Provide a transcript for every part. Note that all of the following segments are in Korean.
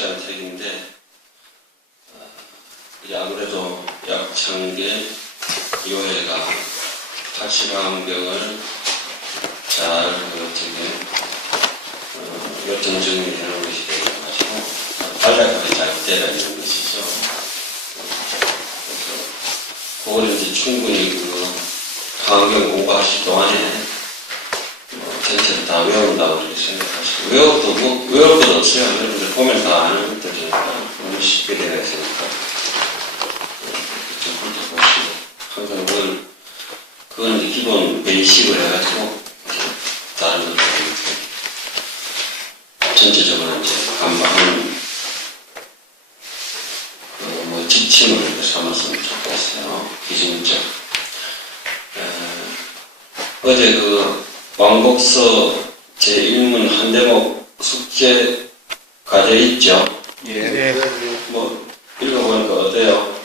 취한 책인데 아무래도 약창계 요해가 파시방병을 잘 요점 정리하는 것이 되어가지고 간략하게 잘 되어있는 것이죠. 그거를 이제 충분히 환경 공부하실 동안에 전체를 다 외운다고 이렇게 생각하시고, 외울 것 없어요. 여러분들 보면 다 아는 것들이니까 너무 쉽게 되어 있으니까 좀 그렇게 보시고, 항상 그건 이제 기본 베이식을 해가지고 다른 것들 전체적으로 이제 간방하는 지침을 이렇게 삼았으면 좋겠어요. 기준적. 어제 왕복서 제1문 한 대목 숙제 과제 있죠? 예. 읽어보니까 어때요?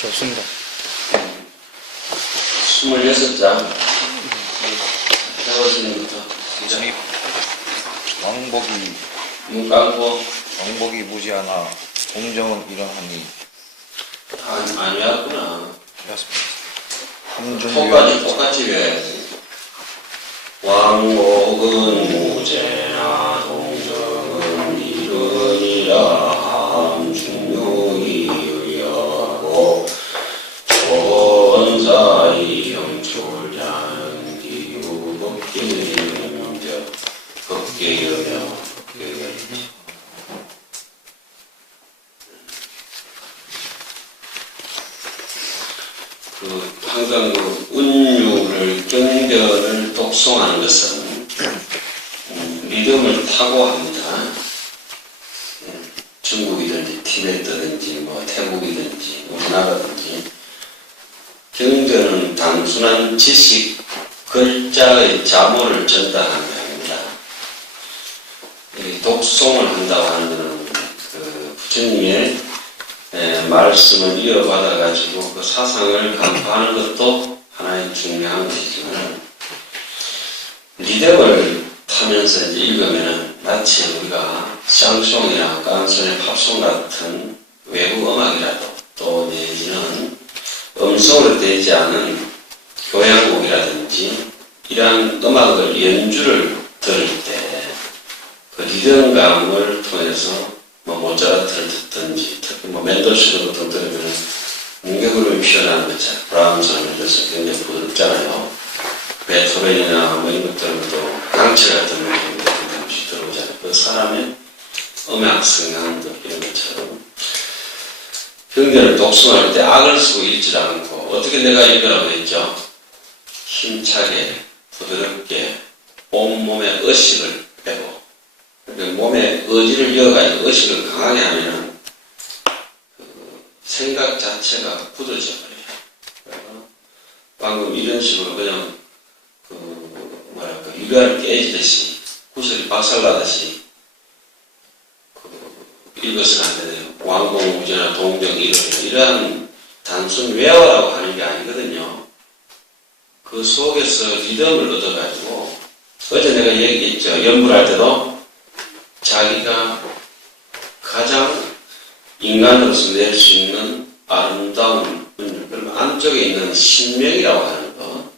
좋습니다. 26장. 배워지는부터 시작. 왕복이 문 깡고. 왕복이 무지하나 공정은 이러하니. 안 외웠구나. 함준유연 똑같이 외워야지. 왕복은 무죄나 동정은 이르니라. 함준유이 의하고 원사이 영출자는 기후 법계여명 법계여명 항상 운율을 경전을 독송하는 것은 믿음을 타고 합니다. 중국이든지 티베트든지 태국이든지 우리나라든지 경전은 단순한 지식, 글자의 자모를 전달하는 게 아닙니다. 독송을 한다고 하는 것은 부처님의 말씀을 이어받아가지고 그 사상을 간파하는 것도 하나의 중요한 것이지만, 리듬을 타면서 이제 읽으면은 마치 우리가 샹송이나 깐손의 팝송 같은 외국 음악이라도 또 내지는 음성으로 되지 않은 교향곡이라든지 이러한 음악을 연주를 들을 때 그 리듬감을 통해서 모차르트를 듣든지, 특히 멘델스존 같은 들으면 문교그룹이 피어나는 것처럼 브라함스나 멘델스 굉장히 부드럽잖아요. 베토벤이나 이런 것들은 또 강철 같은 문교그룹이 잠시 들어오잖아요. 그 사람의 음악 성향들 이런 것처럼 경전을 독송할 때 악을 쓰고 읽지 않고 어떻게 내가 읽으라고 했죠? 힘차게 부드럽게 온몸에 의식을 빼고 몸에 의지를 이어가지고 의식을 강하게 하면은 생각 자체가 굳어져 버려요. 방금 이런 식으로 그냥 유리알 깨지듯이 구슬이 박살나듯이 읽어서는 안 되네요. 왕공무제나 동정 이러한 단순 외워라고 하는 게 아니거든요. 그 속에서 리듬을 얻어가지고 어제 내가 얘기했죠. 연불할 때도 자기가 가장 인간으로서 낼 수 있는 아름다운 그럼 안쪽에 있는 신명이라고 하는 것,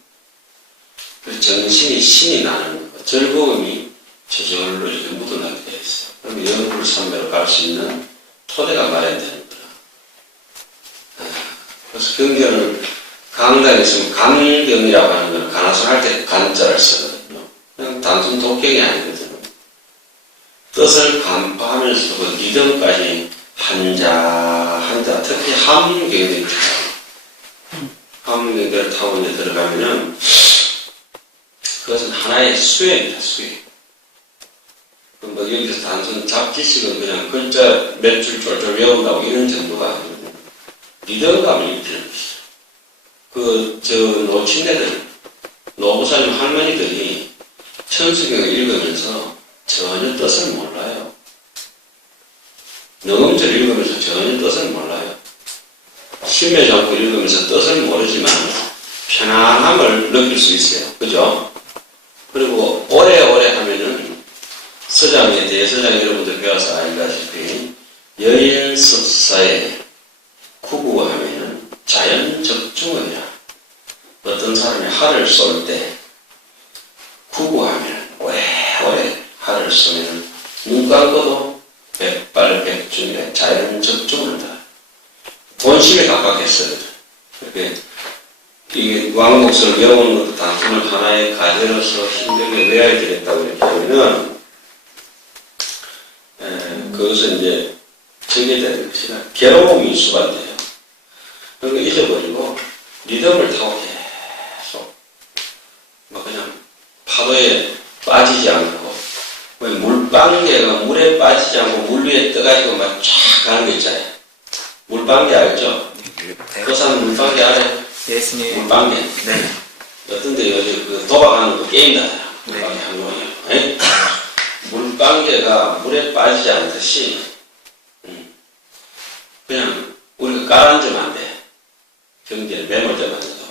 그 정신이 신이 나는 것, 즐거움이 저절로 이렇게 묻어나게 되어 있어요. 그럼 연불 선배로 갈 수 있는 토대가 마련되는 거라. 그래서 경전을 강당에 있으면 간경이라고 하는 건 가나손 할 때 간자를 쓰거든요. 그냥 단순 독경이 아니거든요. 뜻을 간파하면서 그 리듬까지 한자, 특히 함경들 함경들을 타고 이제 들어가면은 그것은 하나의 수행이다, 수행. 여기서 단순 잡지식은 그냥 글자 몇 줄 쫄쫄 외운다고 이런 정도가 아니고 리듬감을 입히는 것이죠. 노친네들, 노부사님 할머니들이 천수경을 읽으면서 전혀 뜻을 몰라요. 능음절 읽으면서 전혀 뜻을 몰라요. 심해잡고 읽으면서 뜻을 모르지만 편안함을 느낄 수 있어요. 그죠? 그리고 오래오래 하면은 서장에 대해서 대서장 여러분들 배워서 알다시피 여인습사에 구구하면은 자연적중언이라. 어떤 사람이 활을 쏠 때 구구하면 오래오래 활을 쏘면 눈 감고도 백발백중이라 자연적중한다. 본심에 각각했어요. 이게 왕복서를 외우는 것도 단순한 하나의 과제로서 힘들게 외워야 되겠다고 이렇게 하면은 그것은 이제 전개되는 것이라 괴로움이 수반돼요. 그러니까 잊어버리고 리듬을 타고 계속 뭐 그냥 파도에 빠지지 않고 물방개가 물에 빠지지 않고 물 위에 떠가지고 막 쫙 가는 거 있잖아요. 물방개 알죠? 그 사람 물방개 알아요? 예, 스님. 물방개. 네. 어떤데 요즘 그 도박하는 거 게임 나잖아. 네. 물방개 한 명이요. 물방개가 물에 빠지지 않듯이 그냥 우리가 가라앉으면 안 돼. 경기를 매몰되면서.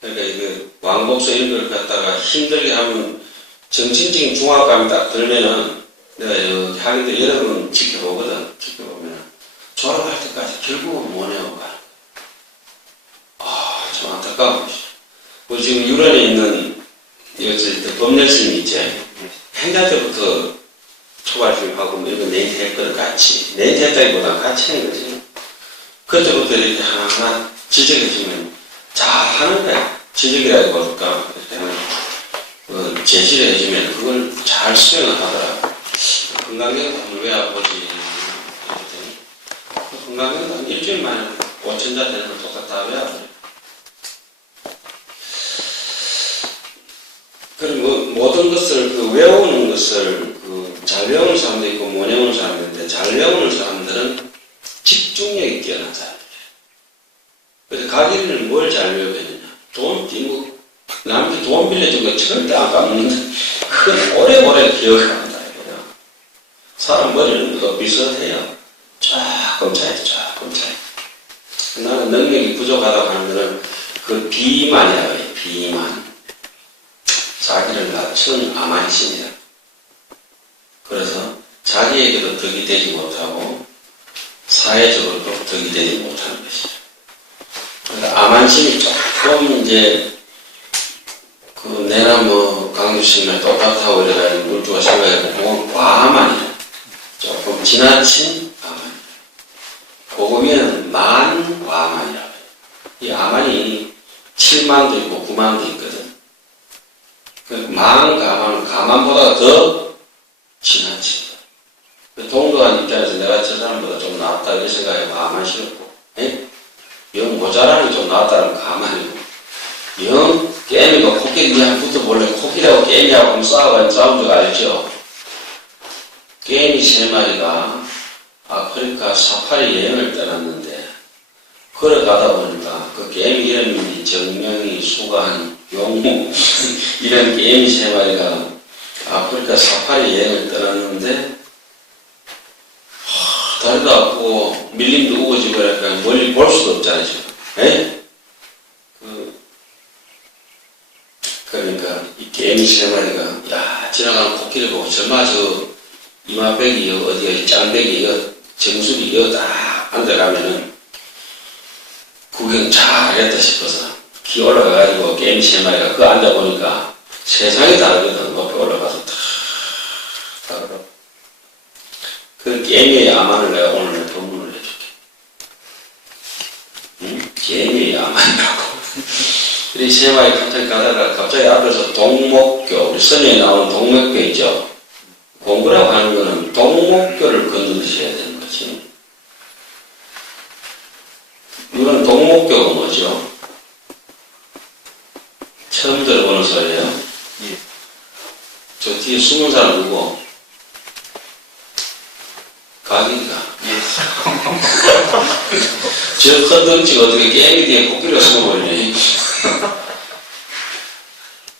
그러니까 이거 왕복서 이런 걸 갖다가 힘들게 하면 정신적인 중압감이 딱 들면은 내가 여기 하기도 여러 번 지켜보거든. 지켜보면 졸업할 때까지 결국은 못 내어가. 좀 안타까운 것이죠. 뭐 지금 유럽에 있는 여기 법렬스님 있지. 행자 때부터 초발심하고 뭐 이런 네이트 했거든. 같이 네이트 했다기보다 같이 한 거지. 그때부터 이렇게 하나하나 지적해주면 잘하는 거야. 지적이라고 볼까. 제시를 해주면 그걸 잘 수행을 하더라. 건강경도 왜 아버지 이랬더니 건강경도 한 일주일 만에 5천자 되는 걸 똑같다 왜 아버지. 그리고 모든 것을 외우는 것을 잘 외우는 사람도 있고 못 외우는 사람도 있는데 잘 외우는 사람들은 집중력이 뛰어난 사람이에요. 그래서 가기를 뭘 잘 외우겠느냐. 돈 띄고 남한테 돈 빌려준 거 절대 안 까먹는데 그건 오래오래 기억한다. 사람 머리는 더 비슷해요. 조금 차이죠. 조금 차이. 나는 능력이 부족하다고 하는 것은 그 비만이라고 해요. 비만. 자기를 낮춘 아만심이다. 그래서 자기에게도 덕이 되지 못하고 사회적으로도 덕이 되지 못하는 것이죠. 그러니까 아만심이 조금 이제 내나 뭐 강주심이나 똑같다고 이래가지고 물주가 생각해보면 과만이야. 조금 지나친 아만이야. 고급에는 만과만이라고 해요. 이 아만이 7만도 있고 9만도 있거든. 만과만은 가만보다 더 지나친 거야. 동도한 입장에서 내가 저 사람보다 좀 낫다 이렇게 생각하면 아만 싫었고, 영 모자라는 게 좀 낫다는 가만이고, 영 게임이가 코끼리 그냥 붙어볼래. 코끼리하고 게임이하고 하면 싸운 적 알죠? 게임이 3마리가 아프리카 사파리 여행을 떠났는데 걸어가다 보니까 그 게임 이름이 정명이, 수간, 용무 이런 게임이 3마리가 아프리카 사파리 여행을 떠났는데 다리도 아프고 밀림도 우거지고 그러니까 멀리 볼 수도 없잖아요 지금. 그러니까 이 게임이 3마리가 야 지나가는 코끼리 보고 정말 저 이마백이 어디가 짱백이 정수리 딱 앉아가면은 구경 잘했다 싶어서 기 올라가가지고 게임 3마리가 그 앉아보니까 세상이 다르거든. 높이 올라가서 탁 다르고 그 게임의 야만을 내가 오늘 법문을 해줄게. 게임의 야만이라고. 우리 3마리 갑자기 가다가 갑자기 앞에서 동목교, 우리 선녀에 나오는 동목교 있죠. 공부라고 하는 거는 동목교를 건너드셔야 되는 거지. 이건 동목교가 뭐죠? 처음 들어보는 소리예요. 예. 저 뒤에 숨은 사람 누구? 가기가. 예. 저 큰 덩치가 어떻게 게임기 뒤에 코끼리가 숨어버리네.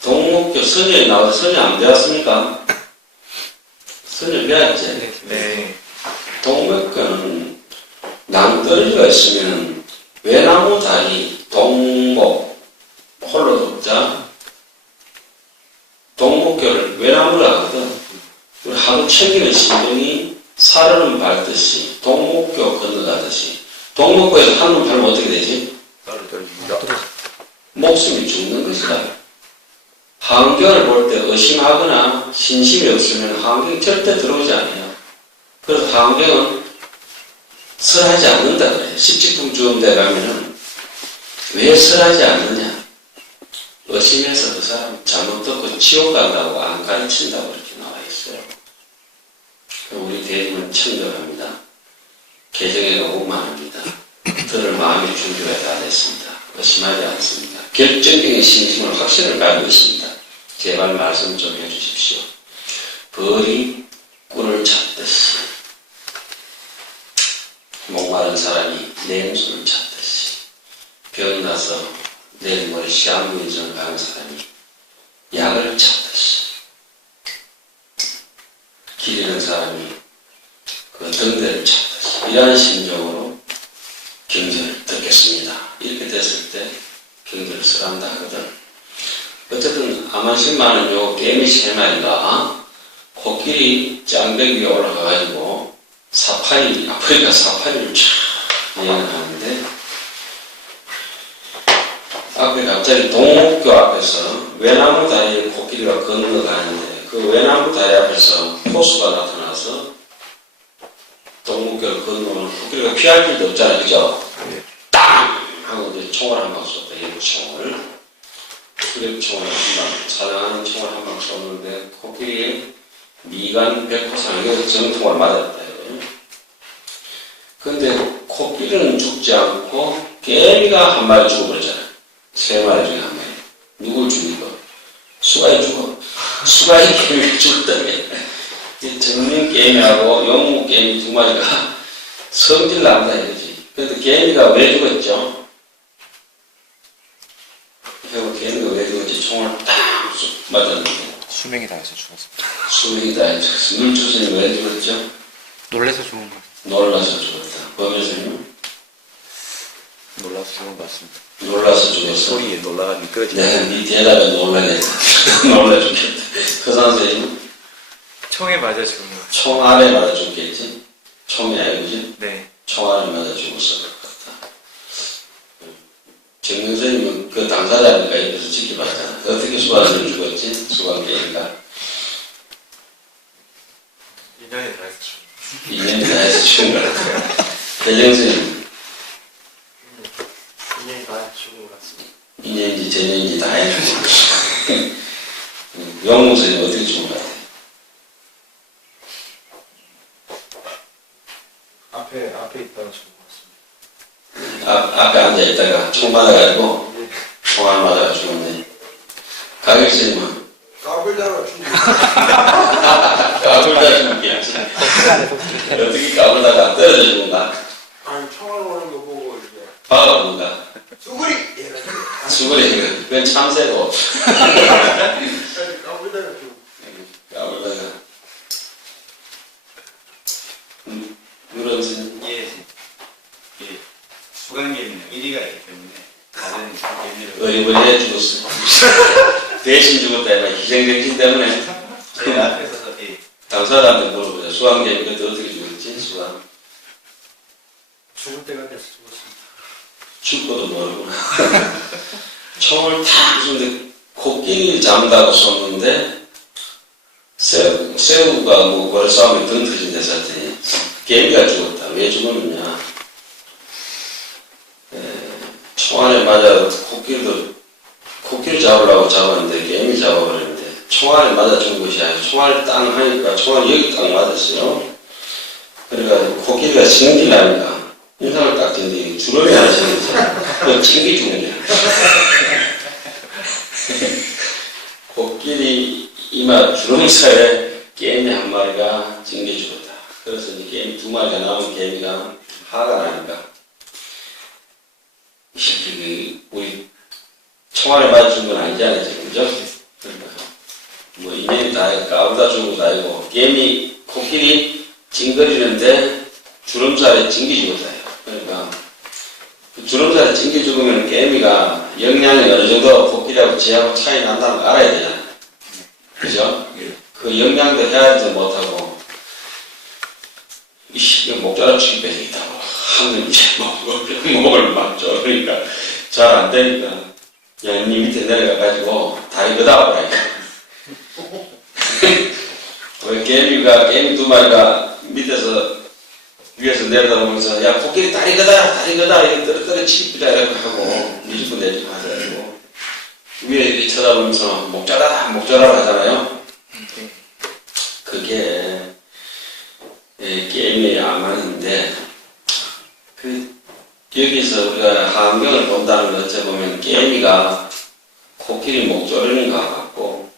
동목교 선녀에 나와서 선녀 안 배웠습니까? 선녀 배웠지? 네. 동목교는 낭떠러지가 있으면 외나무 다리, 동목, 홀로 돕자. 동목교를 외나무를 하거든. 우리 하도 사람을 챙기는 심정이 살얼음 밟듯이 동목교 건너가듯이 동목교에서 한눈 팔면 어떻게 되지? 목숨이 죽는 것이다. 환경을 볼 때 의심하거나 신심이 없으면 환경이 절대 들어오지 않아요. 그래서 환경은 설하지 않는다 그래요. 십지풍주음대 가면은 왜 설하지 않느냐? 의심해서 그 사람 잘못 듣고 지옥 간다고 안 가르친다고 이렇게 나와 있어요. 우리 대중은 청결합니다. 개정에가 오만합니다. 들을 마음의 준비가 다 됐습니다. 의심하지 않습니다. 결정적인 신심을 확신을 가지고 있습니다. 제발 말씀 좀 해주십시오. 벌이 꿀을 찾듯이 목마른 사람이 냉수를 찾듯이 병이 나서 내일 모레 시한부인전을 가는 사람이 약을 찾듯이 기리는 사람이 그 등대를 찾듯이 이러한 심정으로 경전을 듣겠습니다. 이렇게 됐을 때 경전을 쓰란다 하거든. 어쨌든 아만신마는 요 개미 세 마리가 코끼리 짱배 위에 올라가가지고 사파리, 아프리카 사파리를 쫙 여행을 하는데 앞에 갑자기 동목교 앞에서 외나무 다리에 코끼리가 건너가는데 그 외나무 다리 앞에서 포수가 나타나서 동목교를 건너면 코끼리가 피할 길도 없잖아요. 그죠? 땅! 하고 이제 총을 한 방 쏘다. 예부총을. 수렵총을 한 방, 사랑하는 총을 한 방 쏘는데 코끼리의 미간 백호상에 정통을 맞았다. 근데 코끼리는 죽지 않고 개미가 한 마리 죽어버렸잖아요. 세 마리 중에 한 마리. 누굴 죽이고? 수가이 죽어. 수가이 개미가 죽었다며. 정민 개미하고 영무 개미 두 마리가 성질 난다 이거지. 근데 개미가 왜 죽었죠? 개미가 왜 죽었지? 총을 딱 맞았는데. 수명이 다해서 죽었어. 수명이 다해서. 물주선이 왜 죽었죠? 놀래서 죽은 거. 놀라서 죽었다. 범인선생님? 놀라서 죽은 것 같습니다. 놀라서 죽었어. 소리에 놀라가 미끄러지. 내가 네 대답에 놀라겠다. 놀라 죽겠다. 그 선생님? 총에 맞아 죽은 거. 총 알에 맞아 죽겠지? 총이 아니지? 네. 총 알에 맞아 죽었을 것 같다. 정선생님은 그 당사자니까 옆에서 지켜봤잖아. 어떻게 수관을 죽었지? 수관계니까. 2년이 다 했죠. 2년이 다 해서 죽은 것 같아요. 대정선생님? 2년이 다 죽은 것 같습니다. 2년인지 전년인지 다 해주고. 영웅선생님 어떻게 죽은 것 같아요? 앞에 있다가 죽은 것 같습니다. 앞에 앉아있다가 총 맞아가지고 총알 맞아가 죽었네. 가격선생님은? 까불다가 죽는 까불다 죽은 게 아니지. 어떻게 까불다가 떨어져 죽은가? 아니 총알 오는 거 보고 이제 박아보는가? 수구리 이래가지고 수그리, 그건 참새고. 까불다가 죽 까불다가. 누런 선생님? 예, 예, 수강계는 의리가 있기 때문에 다른 계미를 어리버리해 죽었어. 대신 죽었다, 이거 희생정신 때문에. 제 앞에 서서 예, 당사자한테 물어보자. 수학계 그때 어떻게 죽었지? 수학. 죽을 때가 돼서 죽었습니다. 죽고도 모르구나. 총을 탁 쏘는데 코끼리 잡는다고 쏘는데 새우가 뭐 벌싸움에 등 터진 데서 했더니 개미가 죽었다. 왜 죽었느냐? 총알에 맞아 코끼리 잡으려고 잡았는데 개미 잡아버렸는데 총알에 맞아 죽은 것이 아니라 총알이 땅 하니까 총알이 여기 딱 맞았어요. 그래가지고 코끼리가 신기하니까 인상을 딱 쳤는데 주름이 하나 생겼어. 그거 챙기 죽은 거야. 코끼리 이마 주름 사이에 개미 한 마리가 찡겨 죽었다. 그래서 이제 개미 두 마리가 남은 개미가 화가 나니까 이 새끼 우리 총알에 맞춘 건 아니잖아요 지금. 그죠? 그러니까 뭐 인연이 다 까부다 죽은 것도 아니고 개미 코끼리 찡거리는데 주름살에 찡겨 죽었다. 그러니까 그 주름살에 찡겨 죽으면 개미가 영양이 어느 정도 코끼리하고 쥐하고 차이 난다는 걸 알아야 되잖아요. 그죠? 그 영양도 해야지 못하고 이게 목자라 치기 빼겠다고 하면 이제 목을 막 조르니까 잘 안 되니까 야, 니 밑에 내려가가지고 다리 걷어보라니까. 왜 개미 두 마리가 밑에서 위에서 내려다보면서 야 코끼리 다리 걷어라 이렇게 떨어뜨려 치기쁘자 이렇게 하고 미주고 내주고 하더라고. 위에 이렇게 쳐다보면서 목자라 하잖아요. 그게 게임의 아만인데 여기서 우리가 환경을 본다는 것 어째 보면 게임이가 코끼리 목 조르는 것 같고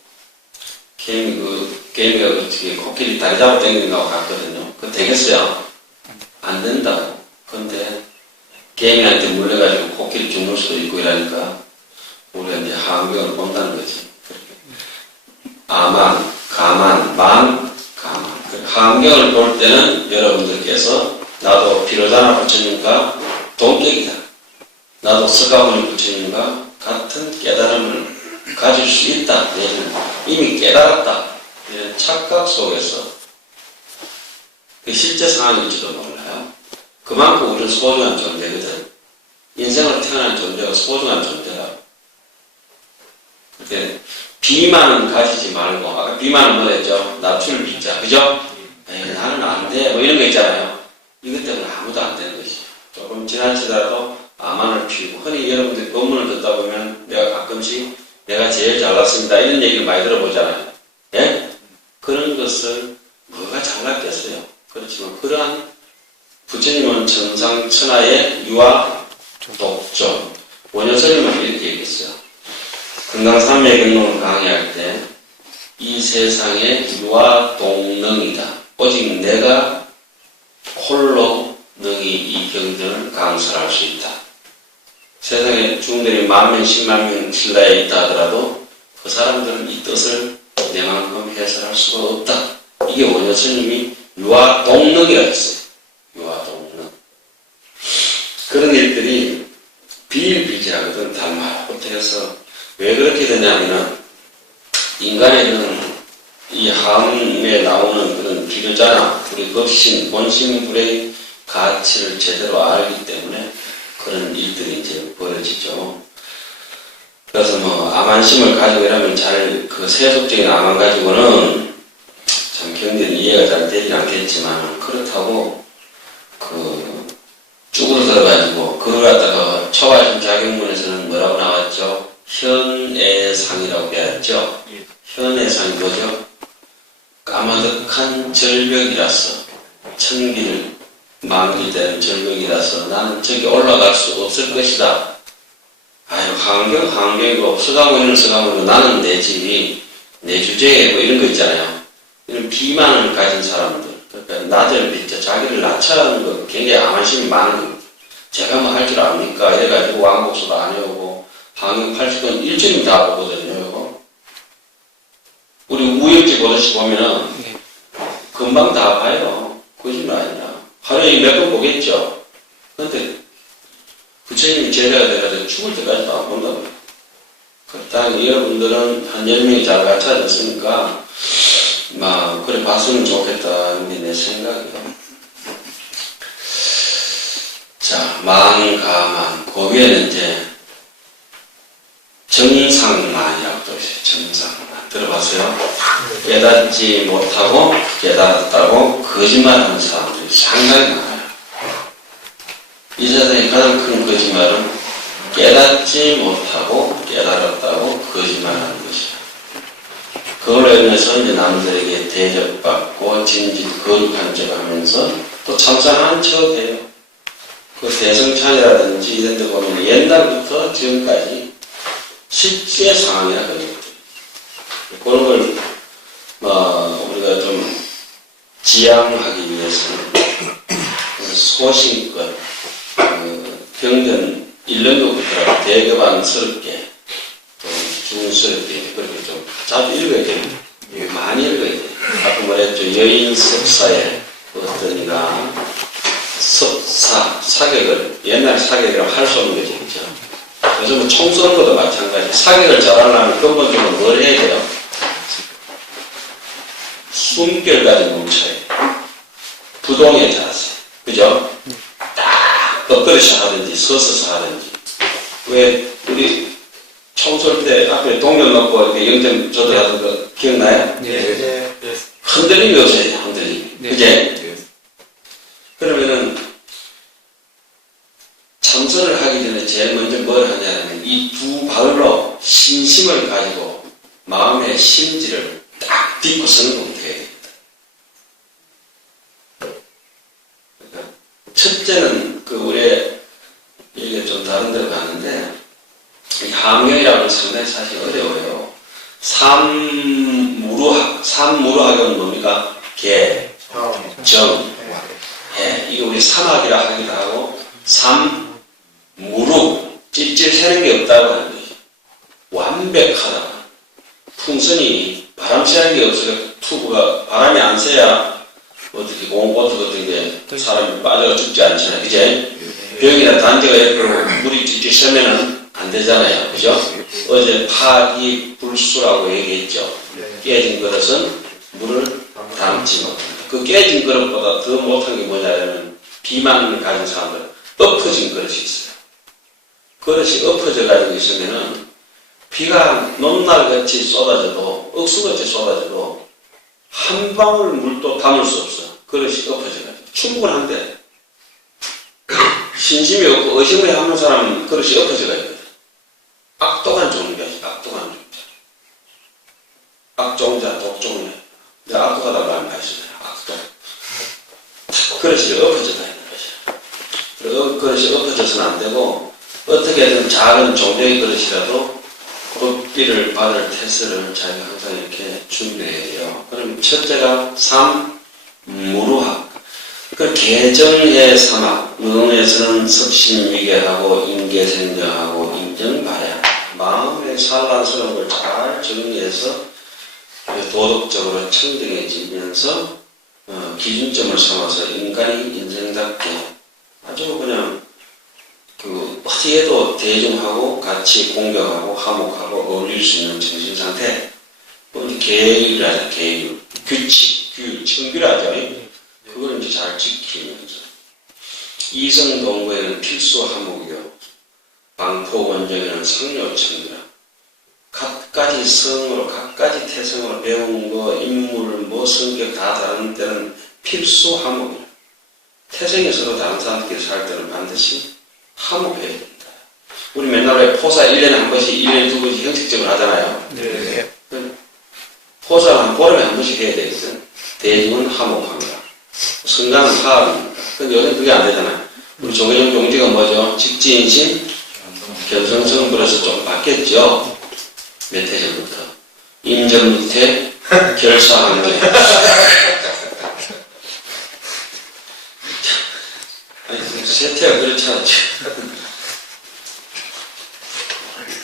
게임이가 어떻게 코끼리 다리 잡아 당기는 것 같거든요. 그거 되겠어요? 안 된다고. 근데 게임이한테 물려가지고 코끼리 죽는 수도 있고 이러니까 우리가 이제 환경을 본다는 거지. 아만, 가만, 만, 가만. 환경을 볼 때는 여러분들께서 나도 비로자나 부처님과 동격이다. 나도 서가모니 부처님과 같은 깨달음을 가질 수 있다. 이미 깨달았다. 이런 착각 속에서 그 실제 상황일지도 몰라요. 그만큼 우리는 소중한 존재거든. 인생으로 태어난 존재가 소중한 존재라고. 그때 비만은 가지지 말고, 아까 비만은 뭐랬죠? 낮추를 빚자. 그죠? 에이, 나는 안 돼. 뭐 이런 거 있잖아요. 이것 때문에 아무도 안 되는 것이. 조금 지나치더라도 아만을 피우고, 흔히 여러분들 법문을 듣다 보면 내가 가끔씩 내가 제일 잘났습니다. 이런 얘기를 많이 들어보잖아요. 예? 그런 것을 뭐가 잘났겠어요. 그렇지만 그러한 부처님은 천상천하의 유아 독존. 원효스님은 이렇게 얘기했어요. 금강산맥경론을 강의할 때 이 세상의 유아 동능이다. 오직 내가 홀로 능히 이 경전을 강설할 수 있다. 세상에 중들이 10,000명, 100,000명 신라에 있다 하더라도 그 사람들은 이 뜻을 내만큼 해설할 수가 없다. 이게 원효스님이 유아동능이라 했어요. 유아동능. 그런 일들이 비일비재하거든. 달마부터 해서 왜 그렇게 되냐면은 인간에는 이 하음에 나오는 그런 비료자나 우리 법신, 본심불의 가치를 제대로 알기 때문에 그런 일들이 이제 벌어지죠. 그래서 뭐 아만심을 가지고 이러면 잘 그 세속적인 아만 가지고는 참 경전이 이해가 잘 되진 않겠지만 그렇다고 그 쭈그러들어가지고 그걸 갖다가 초가심 자격문에서는 뭐라고 나왔죠? 현애상이라고 배웠죠. 현애상이 뭐죠? 까마득한 절벽이라서 천길 망리된 절벽이라서 나는 저기 올라갈 수 없을 것이다. 아유, 환경이고 서가모니는 나는 내 집이 내 주제에 뭐 이런 거 있잖아요. 이런 비만을 가진 사람들, 그러니까 나를 빚자 자기를 낮춰하는 거 굉장히 아만심이 많은 겁니다. 제가 뭐 할 줄 압니까? 이래가지고 왕복수도 안 해오고 환경 80건 일주일 다 보거든요. 이거. 우리 우역지 보듯이 보면은 금방 다 봐요. 거짓말 아니라. 하루에 몇 번 보겠죠. 근데 부처님이 제자가 돼가지고 죽을 때까지도 안 본다고. 그렇다니 여러분들은 한 10명이 잘 갖춰졌으니까 막 그래 봤으면 좋겠다는 게 내 생각이에요. 자, 만가만. 그 위에는 이제 정상만이라고 또 있어요. 정상만. 들어봤어요? 깨닫지 못하고 깨달았다고 거짓말하는 사람들이 상당히 많아요. 이 세상의 가장 큰 거짓말은 깨닫지 못하고 깨달았다고 거짓말하는 것이야. 그걸로 인해서 이제 남들에게 대접받고 진짓 거룩한 척 하면서 또 참상한 척해요. 그 대성찬이라든지 이런 데 보면 옛날부터 지금까지 실제 상황이라 그래요. 그런 걸 우리가 좀 지양하기 위해서는 소신껏 경전 일년도부터 대교반스럽게 또 중스럽게 그렇게 좀 자주 읽어야 돼요. 많이 읽어야 돼요. 아까 말했죠. 여인 섭사에 어떤이가 사격을 옛날 사격이라고 할 수 없는 거죠. 그렇죠? 요즘은 총 쏘는 것도 마찬가지. 사격을 잘하려면 근본적으로 뭘 해야 돼요? 숨결까지 멈춰야 돼요. 구동의 자세. 그죠? 딱 엎드려서 하든지 서서서 하든지. 왜 우리 청소할 때 앞에 동력 넣고 이렇게 0점 조절하는 거 기억나요? 네. 흔들림이 없어야 돼, 흔들림이. 네. 그제? 네. 그러면은 참선을 하기 전에 제일 먼저 뭘 하냐면 이 두 발로 신심을 가지고 마음의 심지를 딱 딛고 서는 것부터 해야 됩니다. 그러니까 첫째는 그 우리 이게 좀 다른 데로 가는데 이 함경이라고 하면 상당히 사실 어려워요. 삼무루학은 뭡니까? 개, 정, 예, 이거 우리 삼학이라 하기도 하고 삼무루 찔찔 새는 게 없다고 하는 거죠. 완벽하다. 풍선이 바람 쐬는 게 없어요. 투구가 바람이 안 쐬야 어떻게 공보트 같은 게 사람이 빠져 죽지 않잖아요. 그제? 벽이나 단지가 예쁘고 물이 찔찔 새면은 안 되잖아요. 그죠? 어제 파기불수라고 얘기했죠. 깨진 그릇은 물을 담지 못한다. 그 깨진 그릇보다 더 못한 게 뭐냐면 비만을 가진 사람들 엎어진 그릇이 있어요. 그릇이 엎어져 가지고 있으면은 비가 높날같이 쏟아져도 억수같이 쏟아져도 한 방울 물도 담을 수 없어. 그릇이 엎어져 가지고 충분한데 신심이 없고 의심을 하는 사람은 그릇이 엎어져 가지고 악독한 종류야지. 악독한 종자. 악종자, 독종자. 내가 악독하다고 하면 말씀해요. 악독. 그릇이 엎어져야 되는 것이야. 그릇이 엎어져서는 안 되고 어떻게든 작은 종류의 그릇이라도 굽비를 받을 태세를 자기가 항상 이렇게 준비해야 돼요. 그럼 첫째가 삼무루학. 그 개정의 삼학. 능에서는 석신위계하고 인계생명하고 인정발야. 마음의 산란스러운 걸 잘 정리해서 도덕적으로 청정해지면서 기준점을 삼아서 인간이 인생답게 아주 그냥 그 어디에도 대중하고 같이 공경하고 화목하고 어울릴 수 있는 정신상태. 계율이라죠. 계율. 규칙, 규율, 청결하죠. 그걸 이제 잘 지키면서 이성동거에는 필수 화목이요. 방포원정에는 상료청이라 각가지 성으로 각가지 태성으로 배운 거 인물 뭐 성격 다 다른 때는 필수 화목이라. 태생이 서로 다른 사람들끼리 살 때는 반드시 화목해야 됩니다. 우리 맨날 왜 포사 1년에 한 번씩 1년에 두 번씩 형식적으로 하잖아요. 네. 포사는 한 보름에 한 번씩 해야 되거든. 대중은 화목합니다. 성가는 화합입니다. 근데 요새 그게 안 되잖아요. 우리 조계종 종지가 뭐죠? 직지인심 견성성불에서 좀 바뀌었죠. 몇 해 전부터. 임전무태 결사항제. 아니, 세태가 그렇지 않지.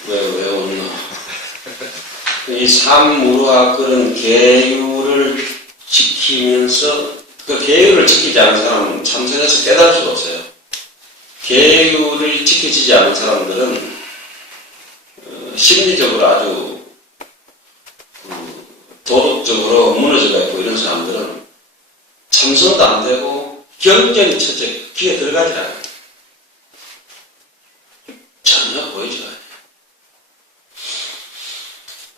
왜 웃노? 이 삼무루학 그런 계율을 지키면서 그 계율을 지키지 않은 사람은 참선에서 깨달을 수가 없어요. 계율을 지켜지지 않은 사람들은 심리적으로 아주 도덕적으로 무너져가 있고 이런 사람들은 참선도 안 되고 경전이 첫째 귀에 들어가지 않아요. 전혀 보이지가 않아요.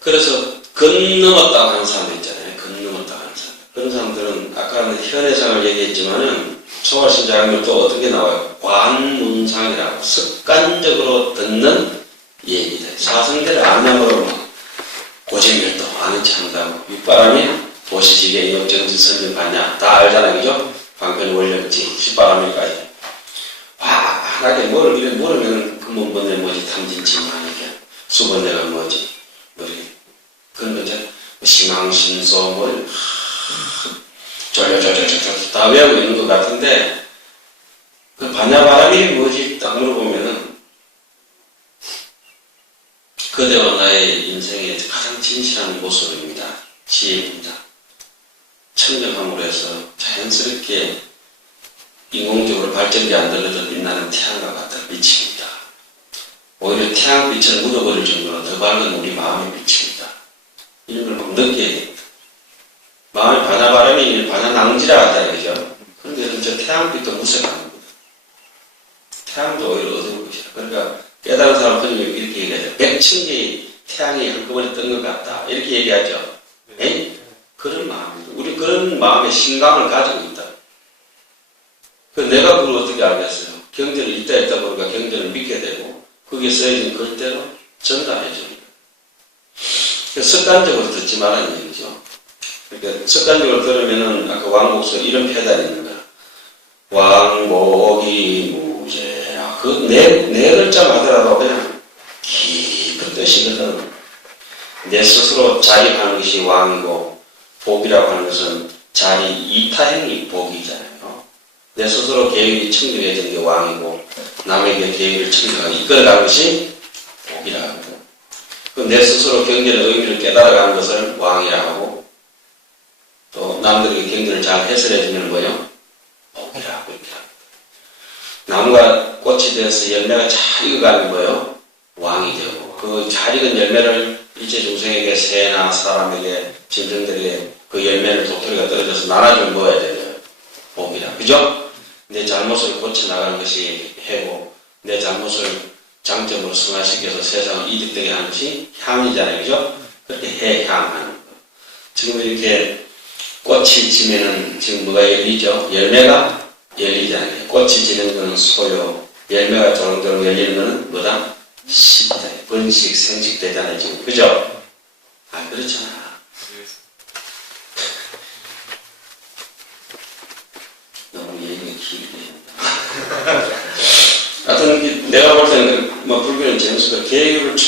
그래서 건넘었다고 하는 사람들 있잖아요. 건넘었다고 하는 사람. 그런 사람들은 아까 현해상을 얘기했지만은 초월신자하면 또 어떻게 나와요? 관문상이라고 습관적으로 듣는 얘기들. 사성대를 안나무로 고쟁멸도 아는 체 한다고. 윗바람이 도시지계 역정지 선진 반야 다 알잖아요. 그죠? 방편 원력지 윗바람이까지. 환하게 뭘 이래 물으면 근본번뇌 뭐지 탐진치만 이게 수번뇌가 뭐지 뭐지 그런 거 이제 심항심소 뭘 쫄쫄쫄쫄쫄 다 외우고 있는 것 같은데 그 반야바람이 뭐지 딱 물어보면은 그대와 나의 인생의 가장 진실한 모습입니다. 지혜입니다. 청정함으로 해서 자연스럽게 인공적으로 발전기 안 들려도 빛나는 태양과 같은 빛입니다. 오히려 태양빛을 묻어버릴 정도로 더 밝은 우리 마음의 빛입니다. 이런 걸 막 느껴야 됩니다. 마음의 반야바람이 반야낭지라 하잖아요. 그죠? 그런데 저 태양빛도 무색한 거거든. 태양도 오히려 어두울 것이다. 그러니까 깨달은 사람 흔히 이렇게 얘기하죠. 100,000개의 태양이 한꺼번에 뜬 것 같다. 이렇게 얘기하죠. 에이? 그런 마음입니다. 우리 그런 마음의 신감을 가지고 있다. 그 내가 그걸 어떻게 알겠어요? 경전을 있다 보니까 경전을 믿게 되고 거기에 써있는 글대로 전달해 줍니다. 습관적으로 듣지 말라는 얘기죠. 그러니까 습관적으로 들으면은 아까 왕복서 이런 표현이 있는 거야. 왕복이 무죄라. 그 네 글자만 하더라도 그냥 깊은 뜻이거든. 내 스스로 자립하는 것이 왕이고 복이라고 하는 것은 자리 이타행이 복이잖아요. 내 스스로 계획이 청정해진 게 왕이고 남에게 계획을 청정하고 이끌어가는 것이 복이라고 합니다. 내 스스로 경전의 의미를 깨달아가는 것을 왕이라고 하고 또 남들에게 경전을 잘 해설해주면 뭐예요? 복이라고 이렇게 합니다. 나무가 꽃이 되어서 열매가 잘 익어가는 거예요. 왕이 되고 그 잘 익은 열매를 일체 중생에게 새나 사람에게 짐승들에게 그 열매를 도토리가 떨어져서 나눠주면 뭐 해야 되죠? 복이다. 그죠? 내 잘못을 고쳐나가는 것이 해고 내 잘못을 장점으로 승화시켜서 세상을 이득되게 하는 것이 향이잖아요. 그죠? 그렇게 해향하는 거. 지금 이렇게 꽃이 지면은 지금 뭐가 열리죠? 열매가 열리잖아요. 꽃이 지는 것은 소요, 열매가 조롱조롱 열리는 것은 뭐다? 시다. 번식, 생식되잖아요. 지금. 그죠? 아, 그렇잖아. 너무 얘기가 길네. 하여튼, 내가 볼 때는, 불교는 재밌어요. 계율을 쫙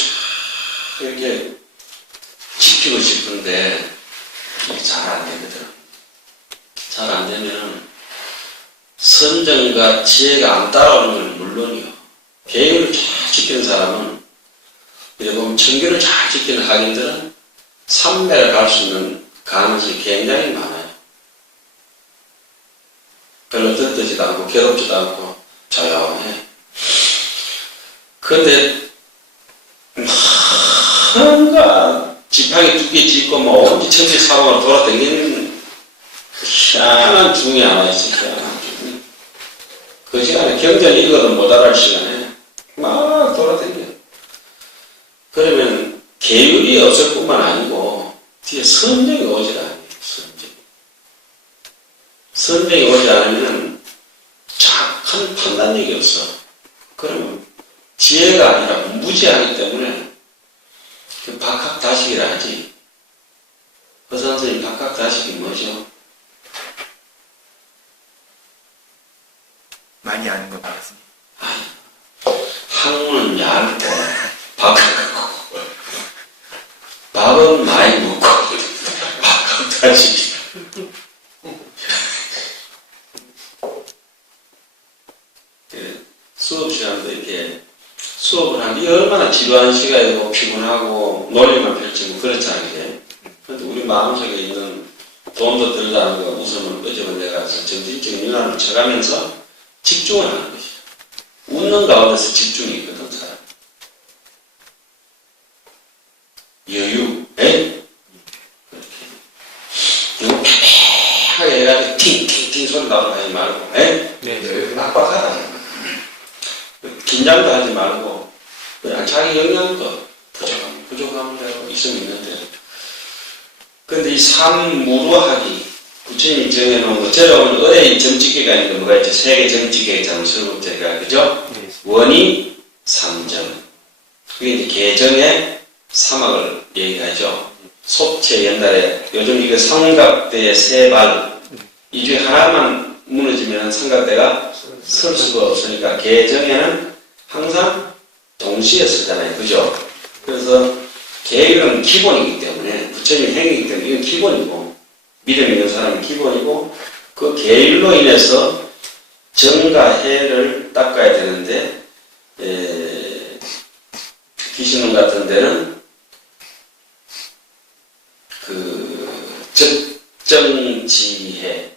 이렇게 지키고 싶은데, 이게 잘 안 되거든. 잘 안 되면은, 선정과 지혜가 안 따라오는 건 물론이요. 계율을 잘 지키는 사람은, 이렇게 보면 청교를 잘 지키는 학인들은 삼매를 갈 수 있는 가능성이 굉장히 많아요. 별로 듣지도 않고, 괴롭지도 않고, 조용해. 그런데, 뭔가, 지팡이 두 개 짚고, 온지 천지 사방으로 돌아다니는 희한한 중이 하나 있어요. 희한한 중이. 그 시간에 경전이 읽어도 못 알아할 시간에 막 돌아다녀요. 그러면 계율이 없을 뿐만 아니고 뒤에 선정이 오질 않아요. 선정이 오지 않으면 정확한 판단력이 없어. 그러면 지혜가 아니라 무지하기 때문에 그 박학다식이라 하지. 그 선생님 박학다식이 뭐죠? 많이 아는 것 같습니다. 학문은 얇고 박학하고 밥은 많이 먹고 박학다식. 수업 시간도 이렇게 수업을 하면 이게 얼마나 지루한 시간이고 피곤하고 논리만 펼치고 그렇잖아요. 이게. 그런데 우리 마음속에 있는 돈도 들지 않은 거 웃음을 끄집어내가서 정신적인 유난을 쳐가면서 집중을 하는 것이죠. 웃는 가운데서 집중이 있거든, 사람. 여유, 에? 그렇게. 하게 해가지고 팅팅팅 소리 나도 하지 말고, 에? 네. 빡빡하다. 긴장도 하지 말고, 그냥 자기 영향도 부족함 대로 있으면 있는데. 근데 이 삼무루하기, 부처님이 정해놓은 거, 저런 의뢰의 점집계가 있는 거 뭐가 있죠? 세계 점집계가 있잖아요. 설국제가, 그죠? 네. 원이 삼정. 그게 이제 개정의 사막을 얘기하죠. 속체 옛날에, 요즘 이거 삼각대의 세 발, 이 중에 하나만 무너지면 삼각대가 설 수가 없으니까 개정에는 항상 동시에 쓰잖아요. 그죠? 그래서 계율은 기본이기 때문에, 부처님 행위이기 때문에 이건 기본이고, 믿음 있는 사람은 기본이고, 그 계율로 인해서 정과 해를 닦아야 되는데, 기신론 같은 데는 그 적정지혜,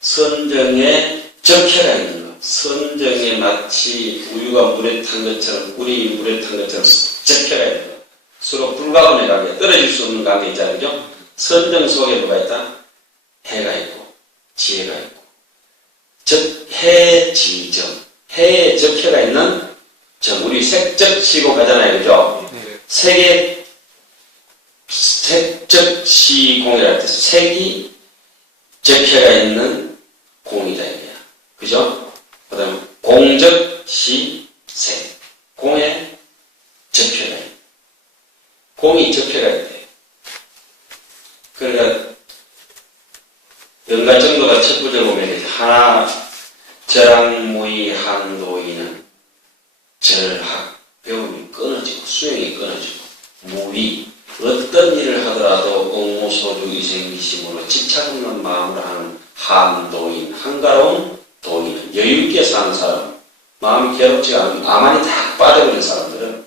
선정에 적해가 있는 것, 선정에 마치 우유가 물에 탄 것처럼, 꿀이 물에 탄 것처럼 적해가 있는 것, 서로 불가분의 관계, 떨어질 수 없는 관계 있잖아요. 그죠? 선정 속에 뭐가 있다? 해가 있고, 지혜가 있고, 그러니까 그 선정에 적해가 있는 것, 선정에 마치 우유가 물에 탄 것처럼, 꿀이 물에 탄 것처럼 적혀가 있는 것, 서로 불가분의 관계, 떨어질 수 없는 관계 있잖아요. 그죠? 선정 속에 뭐가 있다? 해가 있고, 지혜가 있고. 즉 해지점, 해에 적혀가 있는 점, 우리 색적시고 가잖아요, 그죠? 네. 색의 색적시공이라는 뜻은 색이 적혀가 있는 공이다 이거야, 그죠? 그다음 공적시색, 공에 적혀가 있는, 공이 적혀가 있대. 그러니까 연가 정도가 첫 구절 보면 이제 하나 저랑무의 한도이는 절학 배움이 끊어지고 수행이 끊어지고 무의 어떤 일을 하더라도 응무소주 이생기심으로 집착 없는 마음으로 하는 한도인 한가로운 도인은 여유있게 사는 사람, 마음이 괴롭지가 않은 가만히 딱 빠져버린 사람들은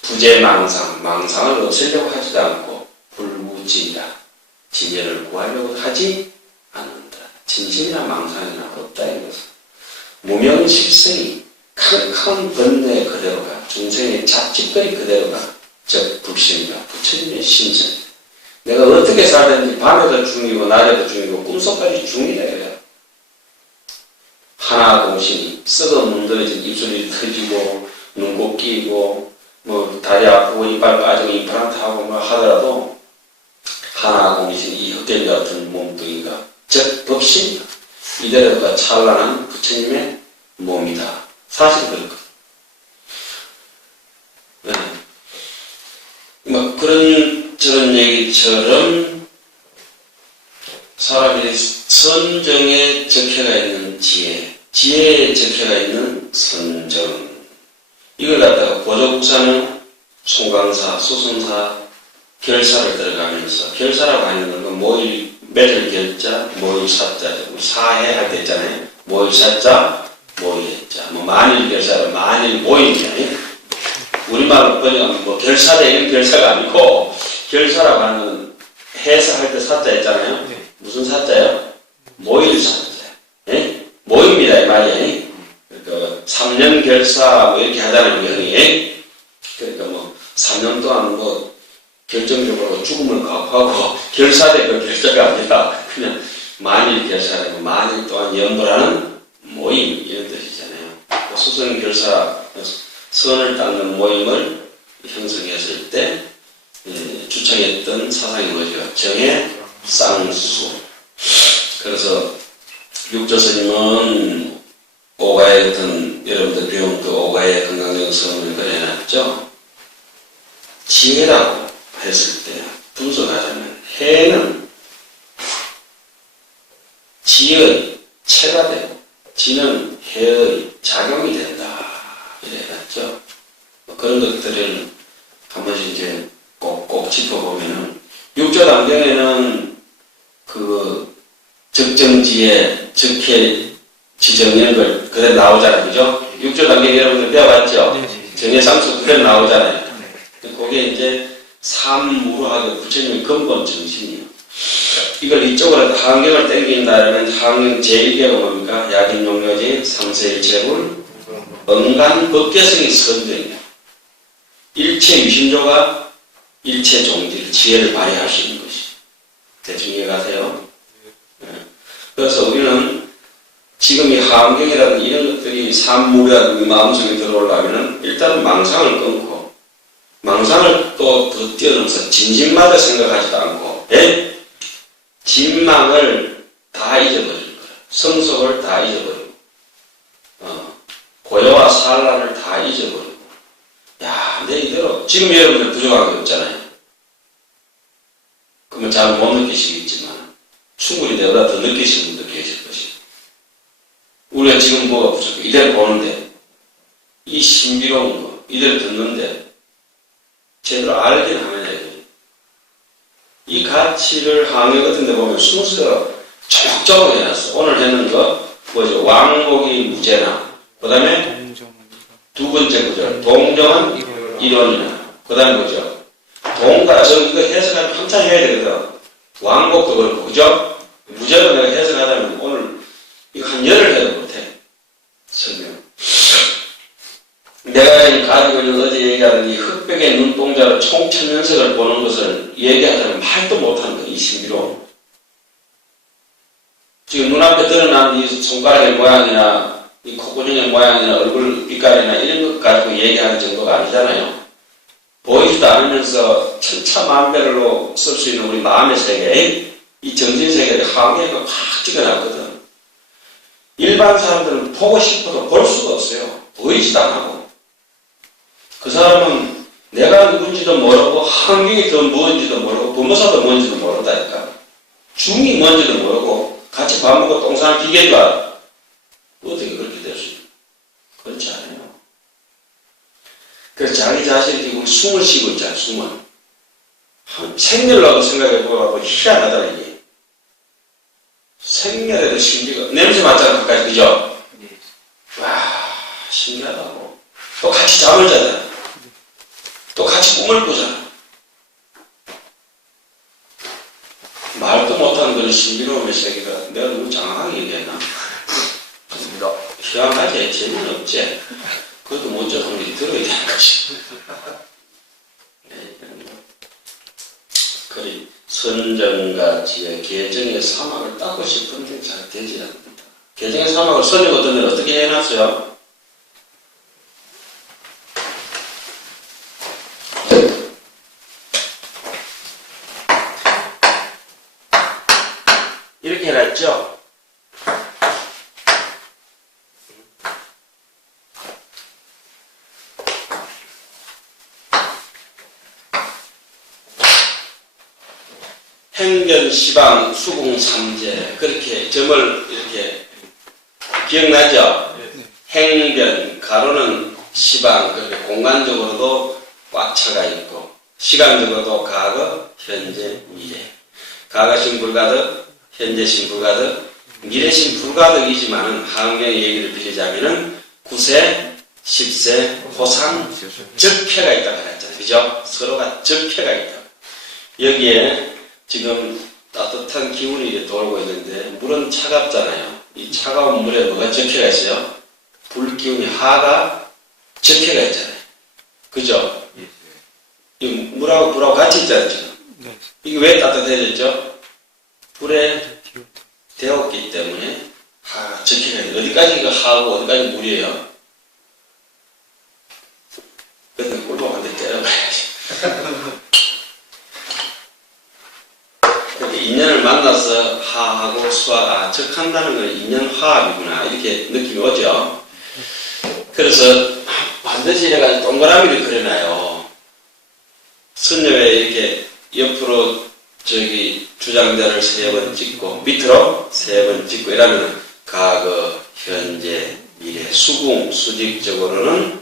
부재망상, 망상을 없애려고 하지도 않고 불무지이다, 진열을 구하려고 하지 않는다. 진심이나 망상이나 없다 이것은 무명식성이 큰 번뇌 그대로가, 중생의 잡짓거리 그대로가 즉 불신이다. 부처님의 신전. 내가 어떻게 살든지 밤에도 중이고 낮에도 중이고 꿈속까지 중이다 이래요. 하나 공신이 썩어 문드러진 입술이 터지고 눈곱 끼고 뭐 다리 아프고 이빨 빠지고 임플란트 하고 뭐 하더라도 하나 공신 이 흑돼지 같은 몸뚱이가 즉 법신이다. 이대로가 찬란한 부처님의 몸이다. 사실 그렇거든. 네. 뭐 그런 저런 얘기처럼 사람이 선정에 적혀가 있는 지혜에 적혀가 있는 선정, 이걸 갖다가 고조국사는 송강사, 소선사, 결사를 들어가면서, 결사라고 하는 건 모일, 맺을 결자, 모일 사자죠. 사해 할 때 있잖아요. 모일 사자, 모일 해자. 뭐 만일 결사는 만일 모일이잖아요. 우리말로 번역하면 뭐 결사다 이런 결사가 아니고, 결사라고 하는 해석할 때 사자 있잖아요. 네. 무슨 사자요? 모일 사자. 예? 모입니다 이 말이에요. 그러니까 3년 결사 뭐 이렇게 하잖아요. 형이. 그러니까 뭐 3년 동안 뭐 결정적으로 죽음을 각오하고 결사된 그 결사가 아니라 그냥 만일 결사라고 만일 동안 연보라는 모임 이런 뜻이잖아요. 수성 결사 선을 닦는 모임을 형성했을 때 주창했던 사상이 뭐죠? 정의 쌍수. 그래서 육조스님은 오가의 어떤 여러분들 배운 그 오가의 건강적 성을 그려놨죠. 지혜라고 했을 때 분석하자면 해는 지의 체가 되고 지는 해의 작용이 된다 이래놨죠. 그런 것들을 한 번씩 이제 꼭 짚어보면은 육조단경에는 그 적정지에 적해 지정이라는 걸 그대로 나오잖아요. 그죠? 육조단경 여러분들 배워봤죠? 정해상수 그대로 나오잖아요. 그게 이제 삼무로하게 부처님의 근본 정신이에요. 이걸 이쪽으로 하경을 땡긴다면 하경 제1개가 뭡니까? 약인용료지, 삼세일체불, 언간법계성이 선정이에요. 일체 유심조가 일체 종질, 지혜를 발휘할 수 있는 것이. 대충 이해가세요? 네. 그래서 우리는 지금 이 하경이라든 이런 것들이 삼무라든 마음속에 들어오려면 일단은 망상을 끊고 망상을 또 더 뛰어넘어서 진심마저 생각하지도 않고, 예? 진망을 다 잊어버릴 거야. 성속을 다 잊어버리고, 고요와 산란을 다 잊어버리고. 야, 내 이대로, 지금 여러분들 부족한 게 없잖아요. 그러면 잘 못 느끼시겠지만, 충분히 내보다 더 느끼시는 분도 계실 것이고. 우리가 지금 뭐가 부족해? 이대로 보는데, 이 신비로운 거, 이대로 듣는데, 제대로 알긴 하면 이 가치를 항해 같은 데 보면 순서가 쫙쫙 해놨어. 오늘 했는 거 뭐죠? 왕복이 무죄나, 그 다음에 두 번째 구절 동정은 이론이나, 그 다음에 뭐죠? 동가, 이거 해석하면 한참 해야 되거든. 왕복도 그렇고, 그죠? 무죄로 내가 해석하자면 오늘 이거 한 열흘 해도 못해. 설명. 내가 가지고 있는 어제 얘기하던 이 흑백의 눈동자로 총천연색을 보는 것을 얘기하자면 말도 못하는 거야, 이 신비로. 지금 눈앞에 드러난 이 손가락의 모양이나 이 콧구멍의 모양이나 얼굴 빛깔이나 이런 것 가지고 얘기하는 정도가 아니잖아요. 보이지도 않으면서 천차만별로 쓸 수 있는 우리 마음의 세계, 이 정신 세계의 한계가 확 찍어놨거든. 일반 사람들은 보고 싶어도 볼 수가 없어요. 보이지도 안 하고. 그 사람은 내가 누군지도 모르고 환경이 더 뭔지도 모르고 부모사도 뭔지도 모른다니까. 중이 뭔지도 모르고 같이 밥 먹고 똥 싸는 기계도 알아. 어떻게 그렇게 될 수 있나? 그렇지 않아요. 그래서 자기 자신이 지금 숨을 쉬고 있잖아요. 숨을. 생멸라고 생각해보고 희한하다 이게. 생멸에도 신비가 냄새 맡잖아 가까이. 그죠? 와 신기하다고. 또 같이 잠을 자잖아. 또 같이 꿈을 꾸잖아. 말도 못하는 그런 신비로움의 세계가 내가 너무 장황하게 얘기했나? 맞습니다. 희한하지? 재미는 없지? 그것도 먼저 한 일이 들어야 되는 것이. 그리 선정과 지혜, 계정의 사막을 닦고 싶은데 잘 되지 않는다. 계정의 사막을 선정 어떤 데는 어떻게 해놨어요? 이렇게 해놨죠? 행변, 시방, 수궁, 삼재 그렇게 점을 이렇게 기억나죠? 행변, 가로는 시방 그렇게 공간적으로도 꽉 차가 있고 시간적으로도 과거, 현재, 미래 과거신 불가득, 현재신 불가득, 미래신 불가득이지만은 한경의 얘기를 빌리자면은 9세, 10세, 호상, 적폐가 있다고 했잖아요. 그죠? 서로가 적폐가 있다. 여기에 지금 따뜻한 기운이 이렇게 돌고 있는데 물은 차갑잖아요. 이 차가운 물에 뭐가 적폐가 있어요? 불기운이 하가 적폐가 있잖아요. 그죠? 이 물하고 불하고 같이 있잖아요. 지금. 이게 왜 따뜻해졌죠? 불에 데웠기 때문에 하가 적폐가 있어요. 어디까지가 하고 어디까지 물이에요? 그래서 꿀밤한테 때려봐야지. 인연을 만나서 하하고 수하, 적한다는 건 인연 화합이구나 이렇게 느낌이 오죠. 그래서 반드시 이래가지고 동그라미를 그려놔요. 선녀에 이렇게 옆으로 저기 주장자를 3번 찍고 밑으로 3번 찍고 이러면 과거, 현재, 미래, 수궁, 수직적으로는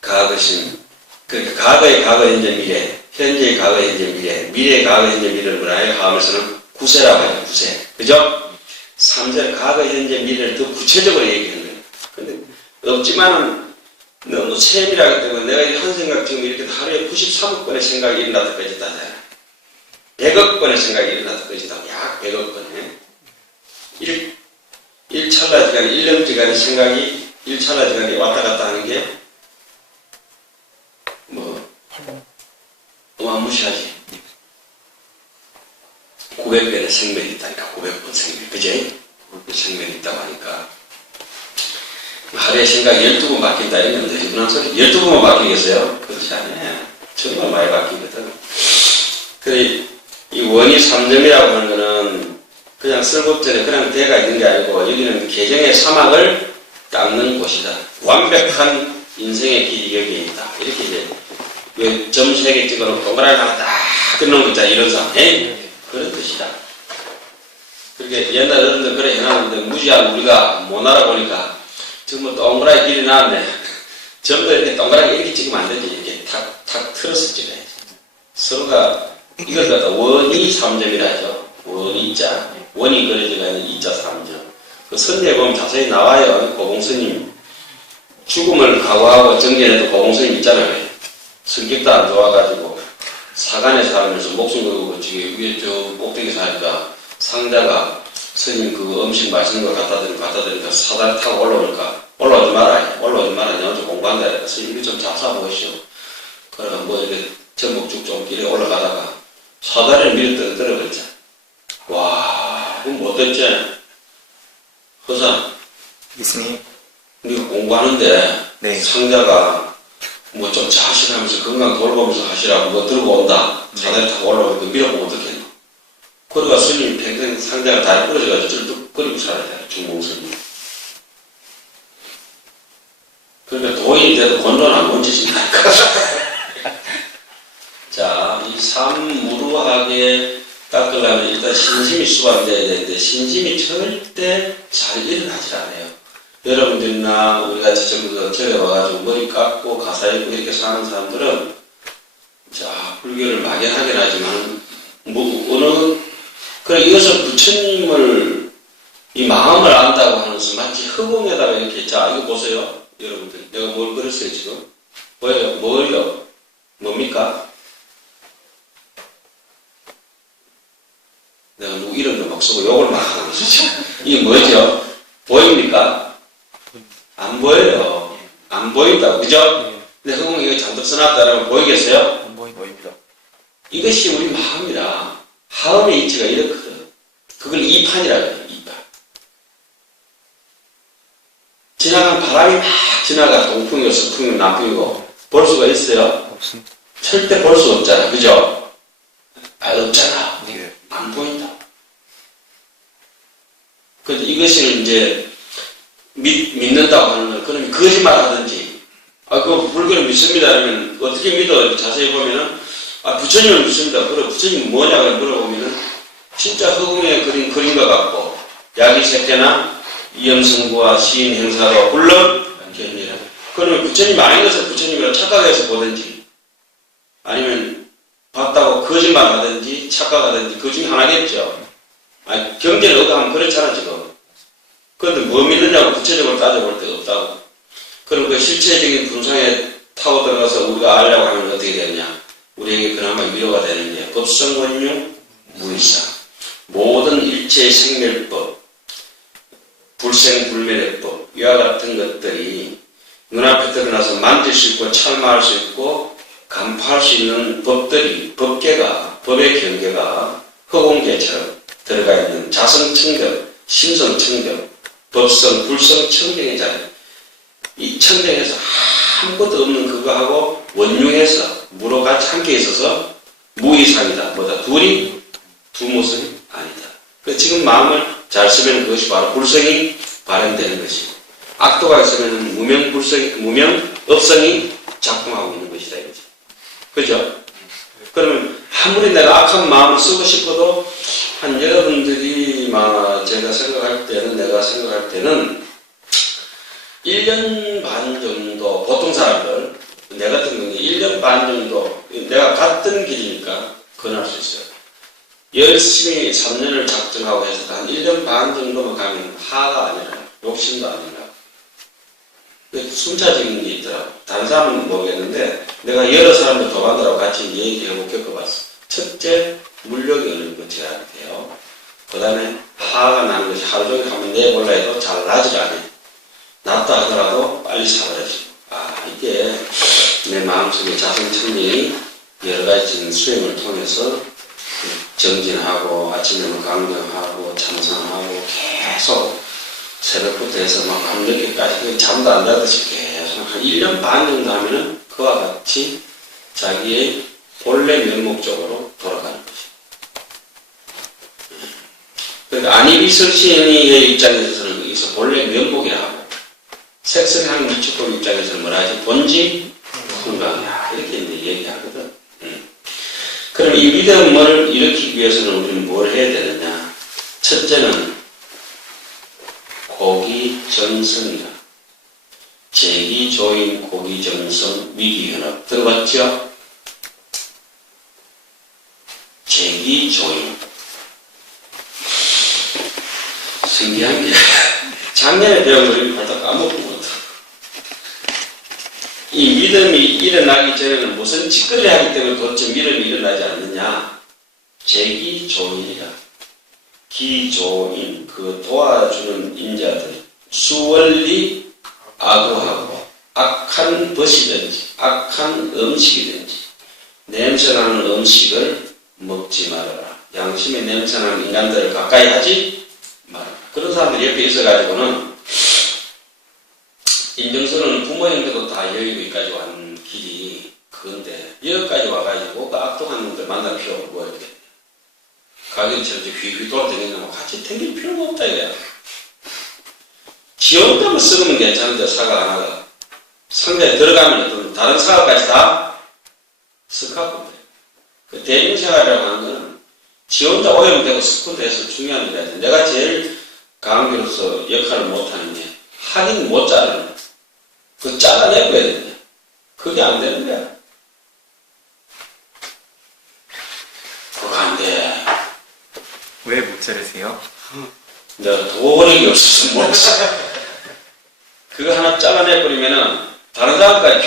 과거신, 그러니까 과거의 과거, 현재, 미래 현재의 과거, 현재, 미래, 미래의 과거, 현재, 미래를 뭐라 해요? 화하면서는 구세라고 해요, 구세. 그죠? 3절 과거, 현재, 미래를 더 구체적으로 얘기하는 거예요. 근데 없지만은 너무 세밀하기 때문에 내가 한 생각 지금 이렇게 하루에 93억 번의 생각이 일어날 때까지 있다잖아요. 100억 번의 생각이 일어날 때까지 있다고. 약 100억 번에. 1찰나지간에, 1년지간의 생각이 1찰나지간에 왔다 갔다 하는 게 어마무시하지. 900번의 생명이 있다니까. 900번 생명. 그제? 900번 생명이 있다고 하니까. 하루에 생각 12번 바뀐다 이러면 너희분한 소리. 12번만 바뀌겠어요? 그렇지 않아요. 정말 많이 바뀌거든. 그래, 이 원이 3점이라고 하는 거는 그냥 설법전에 그냥 대가 있는 게 아니고 여기는 계정의 사막을 닦는 곳이다. 완벽한 인생의 길이 여기에 있다. 이렇게 이제 왜 점 3개 찍어놓고 동그라미 하나 딱 끊는 거 있잖아. 이런 상황. 그런 뜻이다. 그렇게 옛날 어른들 그래 해놨는데 무지한 우리가 못 알아보니까 지금 동그라미 길이 나왔네. 전부 이렇게 동그라미 이렇게 찍으면 안 되지. 이렇게 탁 틀어서 찍어야지. 서로가 이걸 갖다 원이 3점이라 하죠. 원이자. 원이 그려져가 있는 이자 3점. 그 선제에 보면 자세히 나와요. 고공스님. 죽음을 각오하고 정진해도 고공스님 있잖아요. 성격도 안 좋아가지고 사간에 살면서 목숨 걸고 저기 위에 저 꼭대기 사니까 상자가 스님 그 음식 맛있는 거 갖다 드리니까 사다리 타고 올라오니까 올라오지 마라 내가 좀 공부한다 이러니까 스님 이거 좀 잡사 보시오. 그래가 뭐 이렇게 전복죽 좀 길에 올라가다가 사다리를 밀어 떨어버렸잖아. 와 그럼 못 됐지? 허사, 교수님. 네가 공부하는데 네. 상자가 뭐 좀 자신하면서 건강 돌보면서 하시라고 뭐 들고 온다. 사다리 타고 올라오고 밀어보면 어떡해. 그러다가 스님이 평생 상자가 다리 부러져가지고 쩔뚝거리고 살아야 돼. 중공스님. 그러니까 도인이 돼도 건조는 안 멈추신다니까. 자, 이 삼무루하게 닦으려면 일단 신심이 수반돼야 되는데 신심이 절대 잘 일어나질 않아요. 여러분들이나 우리같이 전부 절에 와가지고 머리 깎고 가사 읽고 이렇게 사는 사람들은 자, 불교를 막연하긴 하지만 그래 이것을 부처님을 이 마음을 안다고 하면서 마치 흑공에다가 이렇게 자 이거 보세요 여러분들 내가 뭘 그렸어요 지금 뭐예요 뭡니까 내가 누구 이름도 막 쓰고 욕을 막 하고 있었지 이게 뭐죠 보입니까 안 보여요 안 보인다고 그죠 근데 흑공 이거 잔뜩 써놨다라면 보이겠어요 안 보입니다. 이것이 우리 마음이라 하음의 이치가 이렇거든. 그걸 이판이라고 해요. 이판. 지나간 바람이 막 지나가 동풍이고 서풍이고 남풍이고 볼 수가 있어요? 없습니다. 절대 볼 수 없잖아. 그죠? 없잖아. 네. 안 보인다. 그런데 이것을 이제 믿는다고 하는 건 그러면 거짓말 하든지 그 불교를 믿습니다 하면 어떻게 믿어? 자세히 보면은 부처님을 믿습니다. 그래, 부처님 뭐냐고 물어보면은, 진짜 허공에 그린 그림과 같고, 야기세태나 이염승부와 시인 행사로 불러, 견이라. 그러면 부처님 아닌 것을 부처님이라 착각해서 보든지, 아니면 봤다고 거짓말 하든지, 착각하든지, 그 중에 하나겠죠. 경제를 얻어가면 그렇잖아, 지금. 그런데 뭐 믿느냐고 구체적으로 따져볼 데가 없다고. 그럼 그 실체적인 분상에 타고 들어가서 우리가 알려고 하면 어떻게 되느냐. 우리에게 그나마 위로가 되는 게 법성원용 무의사 모든 일체의 생멸법 불생불멸의법 이와 같은 것들이 눈앞에 드러나서 만질 수 있고 참마할 수 있고 간파할 수 있는 법들이 법계가 법의 경계가 허공계처럼 들어가 있는 자성청경 심성청경 법성 불성청경의 자리 이 청경에서 아무것도 없는 그거하고 원흉해서 무로 같이 함께 있어서 무이상이다. 뭐다? 둘이 두 모습이 아니다. 지금 마음을 잘 쓰면 그것이 바로 불성이 발현되는 것이고 악도가 있으면 무명 업성이 작동하고 있는 것이다. 이거지. 그죠? 그러면 아무리 내가 악한 마음을 쓰고 싶어도 한 여러분들이 제가 생각할 때는 1년 반 정도 보통 사람들 내 같은 경우는 1년 반 정도 내가 같은 길이니까 권할 수 있어요. 열심히 3년을 작정하고 해서 한 1년 반 정도만 가면 하가 아니라 욕심도 아니라 순차적인 게 있더라고. 다른 사람은 모르겠는데 내가 여러 사람들 도반들하고 같이 얘기하고 겪어봤어. 첫째 물력이 어느 거 제약이 돼요. 그 다음에 하가 나는 것이 하루 종일 하면 내볼라 해도 잘 나질 않아요. 낫다 하더라도 빨리 사버려지고 이게 내 마음속에 자성천명이 여러 가지 수행을 통해서 정진하고 아침에는 강경하고 참선하고 계속 새벽부터 해서 막 밤늦게까지 잠도 안 자듯이 계속 한 1년 반 정도 하면은 그와 같이 자기의 본래 면목적으로 돌아가는 것이죠. 그러니까 안이비설시의 입장에서는 여기서 본래 면목이라 하고 색성향 미축법 입장에서는 뭐라 하지? 본지 건강이야. 이렇게 이제 얘기하거든. 그럼 이 믿음을 일으키기 위해서는 우리는 뭘 해야 되느냐? 첫째는 고기정성이라. 제기조인 고기정성 위기현업. 들어봤죠? 제기조인. 신기한 게 작년에 배운 걸 벌써 까먹고 못. 이 믿음이 일어나기 전에는 무슨 짓거리 하기 때문에 도대체 믿음이 일어나지 않느냐? 제기조인이라. 기조인, 그 도와주는 인자들. 수원리 악우하고 악한 벗이든지 악한 음식이든지 냄새나는 음식을 먹지 말아라. 양심의 냄새나는 인간들을 가까이 하지 마라. 그런 사람들이 옆에 있어가지고는 인정스러운 부모 형들도 다 여의도까지 왔는 길이 그건데 여기까지 와가지고 그 악독한 놈들 만날 필요가 뭐야 이렇게 가격처럼 휘휘 돌아다니는 같이 댕길 필요가 없다 이거야. 지 혼자만 썩으면 괜찮은데 사과 하나가 상자에 들어가면 어떤 다른 사과까지 다 썩하고 그래. 그 대중생활이라고 하는 거는 지 혼자 오염되고 스쿠트해서 중요한 일이야. 내가 제일 강교로서 역할을 못하는 게 하긴 못 자르는 거야. 그 잘라내고야 되냐. 그게 안 되는 거야. 그거 안 돼. 왜 못 자르세요? 내가 도력이 없어서 못 자. 그거 하나 잘라내버리면은 다른 사람까지